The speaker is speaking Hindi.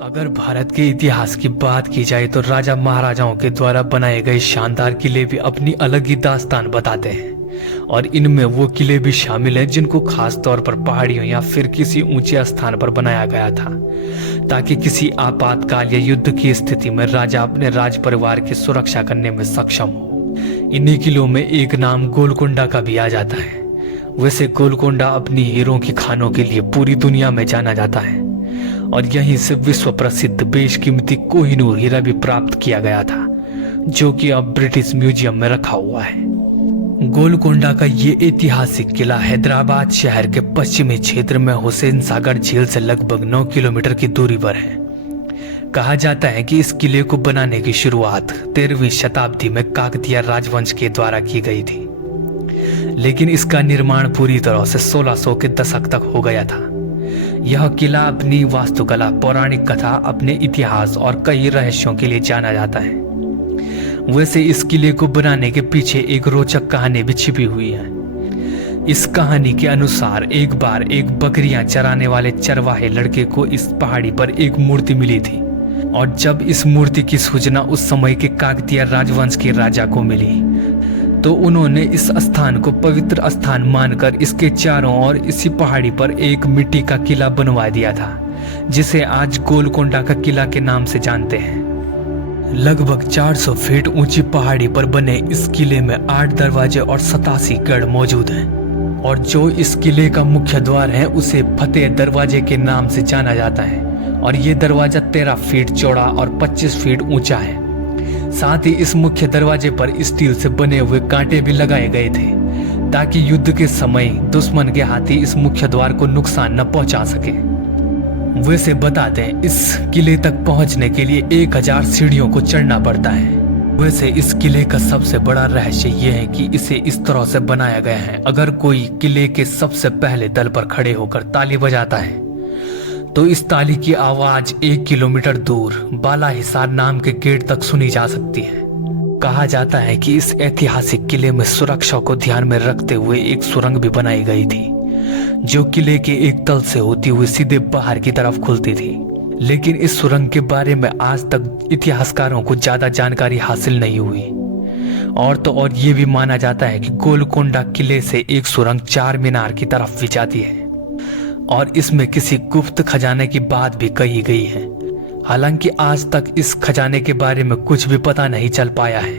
अगर भारत के इतिहास की बात की जाए तो राजा महाराजाओं के द्वारा बनाए गए शानदार किले भी अपनी अलग ही दास्तान बताते हैं और इनमें वो किले भी शामिल हैं जिनको खास तौर पर पहाड़ियों या फिर किसी ऊंचे स्थान पर बनाया गया था ताकि किसी आपातकाल या युद्ध की स्थिति में राजा अपने राज परिवार की सुरक्षा करने में सक्षम हो। इन्हीं किलों में एक नाम गोलकुंडा का भी आ जाता है। वैसे गोलकुंडा अपनी हीरों की खानों के लिए पूरी दुनिया में जाना जाता है और यहीं से विश्व प्रसिद्ध बेशकीमती कोहिनूर हीरा भी प्राप्त किया गया था जो कि अब ब्रिटिश म्यूजियम में रखा हुआ है। गोलकोंडा का ये ऐतिहासिक किला हैदराबाद शहर के पश्चिमी क्षेत्र में हुसैन सागर झील से लगभग 9 किलोमीटर की दूरी पर है। कहा जाता है कि इस किले को बनाने की शुरुआत 13वीं शताब्दी में काकतीय राजवंश के द्वारा की गई थी, लेकिन इसका निर्माण पूरी तरह से 1600 के दशक तक हो गया था। यह किला अपनी वास्तुकला, पौराणिक कथा, अपने इतिहास और कई रहस्यों के लिए जाना जाता है। वैसे इस किले को बनाने के पीछे एक रोचक कहानी भी छिपी हुई है। इस कहानी के अनुसार एक बार एक बकरियां चराने वाले चरवाहे लड़के को इस पहाड़ी पर एक मूर्ति मिली थी और जब इस मूर्ति की सूचना उस समय के काकतीय राजवंश के राजा को मिली तो उन्होंने इस स्थान को पवित्र स्थान मानकर इसके चारों ओर इसी पहाड़ी पर एक मिट्टी का किला बनवा दिया था जिसे आज गोलकोंडा का किला के नाम से जानते हैं। लगभग 400 फीट ऊंची पहाड़ी पर बने इस किले में 8 दरवाजे और 87 गढ़ मौजूद हैं और जो इस किले का मुख्य द्वार है उसे फतेह दरवाजे के नाम से जाना जाता है और ये दरवाजा 13 फीट चौड़ा और 25 फीट ऊंचा है। साथ ही इस मुख्य दरवाजे पर स्टील से बने हुए कांटे भी लगाए गए थे ताकि युद्ध के समय दुश्मन के हाथी इस मुख्य द्वार को नुकसान न पहुंचा सके। वैसे बता दें, इस किले तक पहुंचने के लिए 1000 सीढ़ियों को चढ़ना पड़ता है। वैसे इस किले का सबसे बड़ा रहस्य यह है कि इसे इस तरह से बनाया गया है, अगर कोई किले के सबसे पहले दल पर खड़े होकर ताली बजाता है तो इस ताली की आवाज 1 किलोमीटर दूर बाला हिसार नाम के गेट तक सुनी जा सकती है। कहा जाता है कि इस ऐतिहासिक किले में सुरक्षा को ध्यान में रखते हुए एक सुरंग भी बनाई गई थी जो किले के एक तल से होती हुई सीधे बाहर की तरफ खुलती थी, लेकिन इस सुरंग के बारे में आज तक इतिहासकारों को ज्यादा जानकारी हासिल नहीं हुई। और तो और ये भी माना जाता है कि गोलकोंडा किले से एक सुरंग 4 मीनार की तरफ भी जाती है और इसमें किसी गुप्त खजाने की बात भी कही गई है। हालांकि आज तक इस खजाने के बारे में कुछ भी पता नहीं चल पाया है।